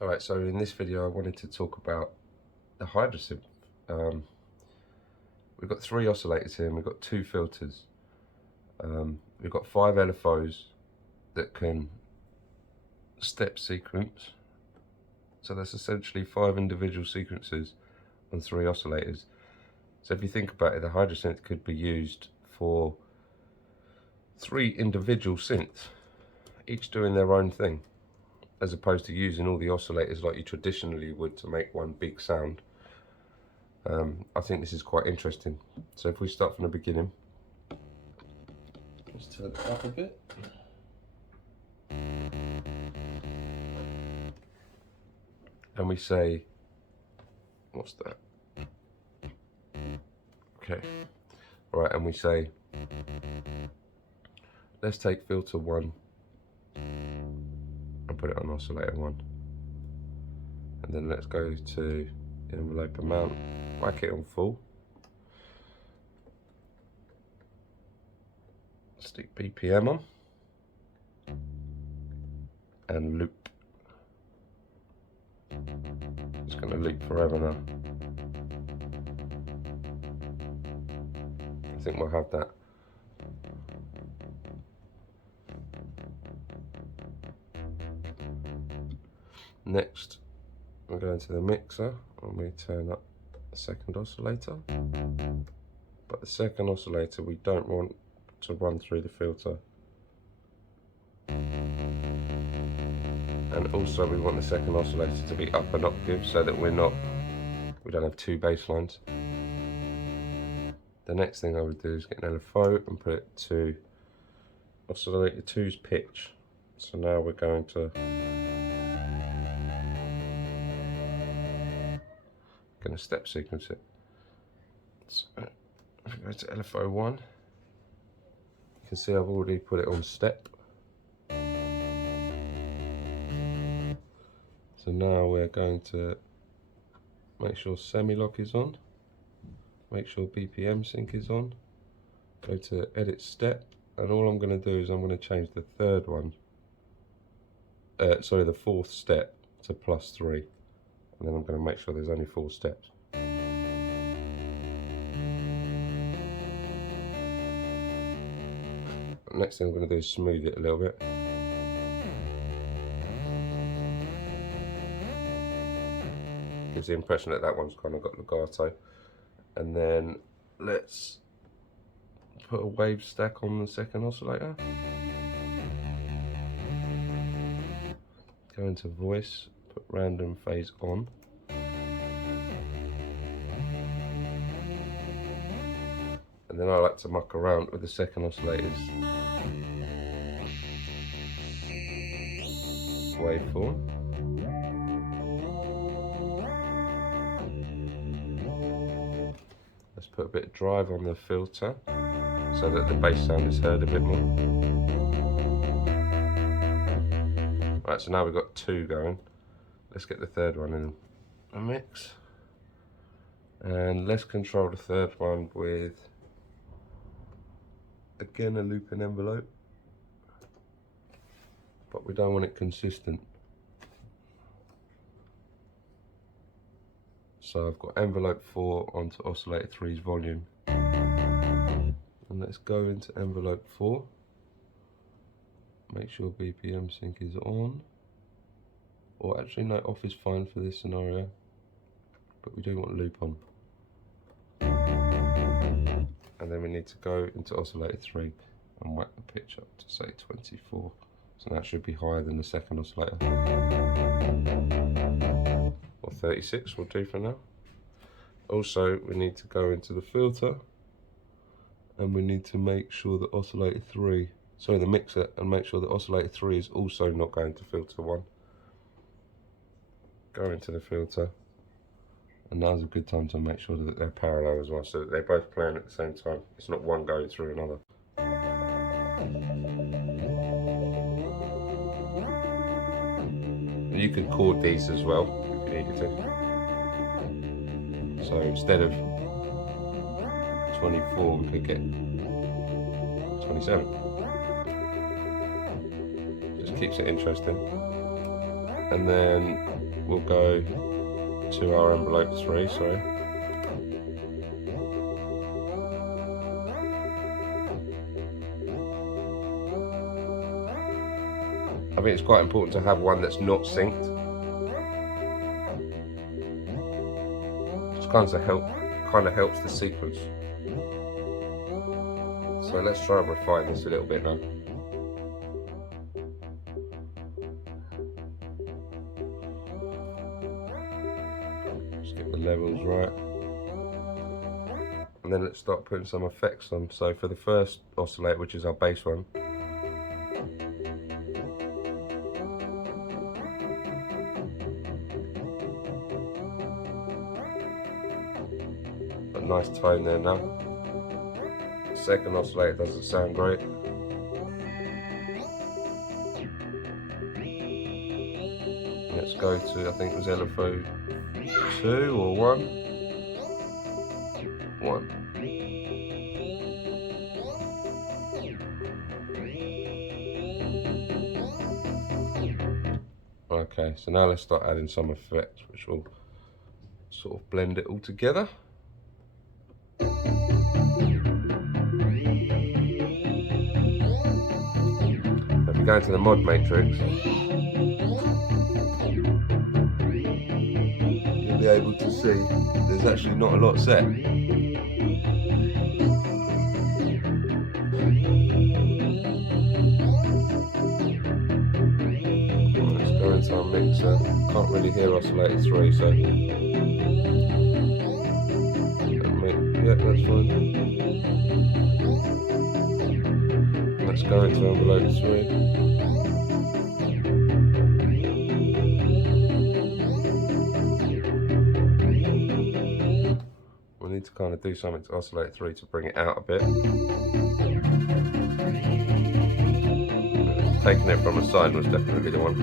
Alright, so in this video I wanted to talk about the Hydrasynth. We've got 3 oscillators here and we've got 2 filters. We've got 5 LFOs that can step sequence. So that's essentially 5 individual sequences on 3 oscillators. So if you think about it, the Hydrasynth could be used for 3 individual synths, each doing their own thing, as opposed to using all the oscillators like you traditionally would to make one big sound. I think this is quite interesting. So if we start from the beginning, let's turn it up a bit. And we say, what's that? Okay, all right, and we say, let's take filter 1 and put it on oscillator 1. And then let's go to the envelope amount, whack it on full. Stick BPM on. And loop. It's going to loop forever now. I think we'll have that. Next, we'll go into the mixer and we turn up the second oscillator. But the second oscillator we don't want to run through the filter. And also we want the second oscillator to be up an octave so that we don't have 2 bass lines. The next thing I would do is get an LFO and put it to oscillator 2's pitch. So now we're going to step sequence it. So if we go to LFO 1, you can see I've already put it on step. So now we're going to make sure semi-lock is on, make sure BPM sync is on, go to edit step, and all I'm going to do is I'm going to change the third one, the 4th step to +3, and then I'm going to make sure there's only 4 steps. Next thing I'm going to do is smooth it a little bit. Gives the impression that that one's kind of got legato. And then let's put a wave stack on the second oscillator. Go into voice, put random phase on. And then I like to muck around with the second oscillator's waveform. Let's put a bit of drive on the filter so that the bass sound is heard a bit more. Right, so now we've got 2 going. Let's get the third one in a mix. And let's control the third one with, again, a looping envelope. But we don't want it consistent. So I've got envelope 4 onto oscillator 3's volume. And let's go into envelope 4. Make sure BPM sync is on. Or actually no, off is fine for this scenario. But we do want loop on. And then we need to go into oscillator 3 and whack the pitch up to say 24. So that should be higher than the second oscillator. Or 36 will do for now. Also, we need to go into the filter and we need to make sure that oscillator 3, sorry, the mixer, and make sure that oscillator 3 is also not going to filter 1. Go into the filter, and now's a good time to make sure that they're parallel as well, so that they're both playing at the same time. It's not one going through another. You could chord these as well if you needed to. So instead of 24, we could get 27. Just keeps it interesting. and then we'll go to our envelope 3, sorry. I think it's quite important to have one that's not synced. Just kind of helps the sequence. So let's try and refine this a little bit now. Just get the levels right. And then let's start putting some effects on. So for the first oscillator, which is our bass one, a nice tone there now. The second oscillator doesn't sound great. Let's go to, I think it was LFO 2 or 1. 1. Okay, so now let's start adding some effects, which will sort of blend it all together. If you go into the mod matrix, you'll be able to see there's actually not a lot set. Let's go into our mixer. Can't really hear oscillator 3, so yeah, that's fine. Let's go into envelope 3. We need to kind of do something to oscillator 3 to bring it out a bit. Taking it from a side was definitely the one.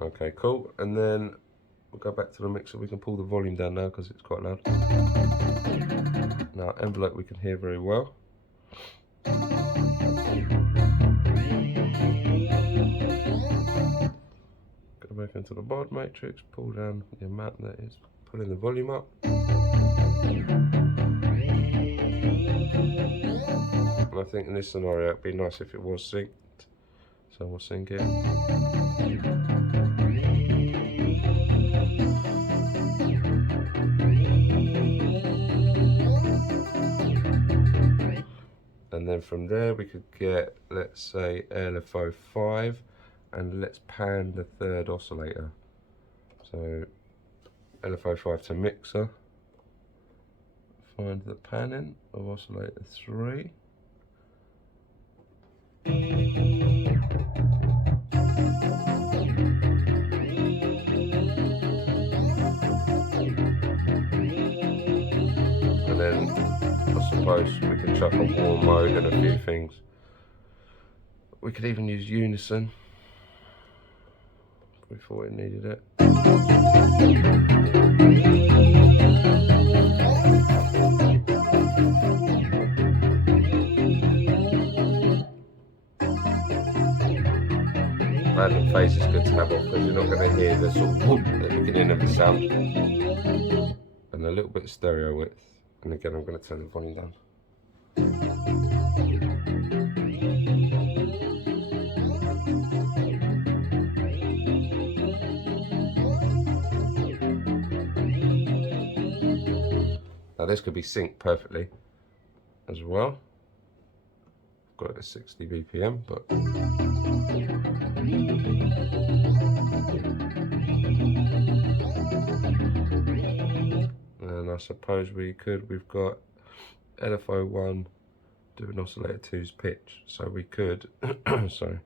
Okay, cool. And then we'll go back to the mixer. We can pull the volume down now because it's quite loud. Now, envelope we can hear very well. Go back into the mod matrix, pull down the amount that is pulling the volume up. And I think in this scenario it'd be nice if it was synced. So we'll sync it. And then from there we could get, let's say, LFO 5, and let's pan the third oscillator. So LFO 5 to mixer. Find the panning of oscillator 3. And then I suppose we can chuck a warm mode and a few things. We could even use unison. We thought it needed it. Random phase is good to have off because you're not going to hear the sort of whoop at the beginning of the sound. And a little bit of stereo width. And again, I'm going to turn the volume down. Now this could be synced perfectly as well. Got it at 60 BPM, but and I suppose we've got LFO 1 doing oscillator 2's pitch, so we could sorry,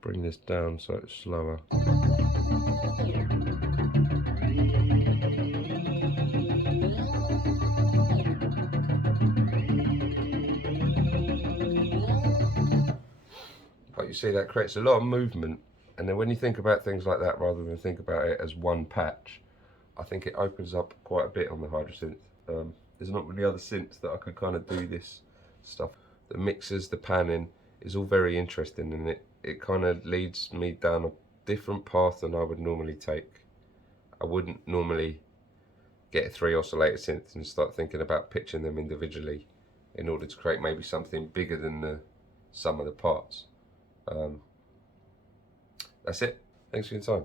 bring this down so it's slower. But you see, that creates a lot of movement, and then when you think about things like that rather than think about it as one patch, I think it opens up quite a bit on the Hydrasynth. There's not really other synths that I can kind of do this stuff. The mixers, the panning is all very interesting, and it kind of leads me down a different path than I would normally take. I wouldn't normally get a 3 oscillator synth and start thinking about pitching them individually in order to create maybe something bigger than the sum of the parts. That's it. Thanks for your time.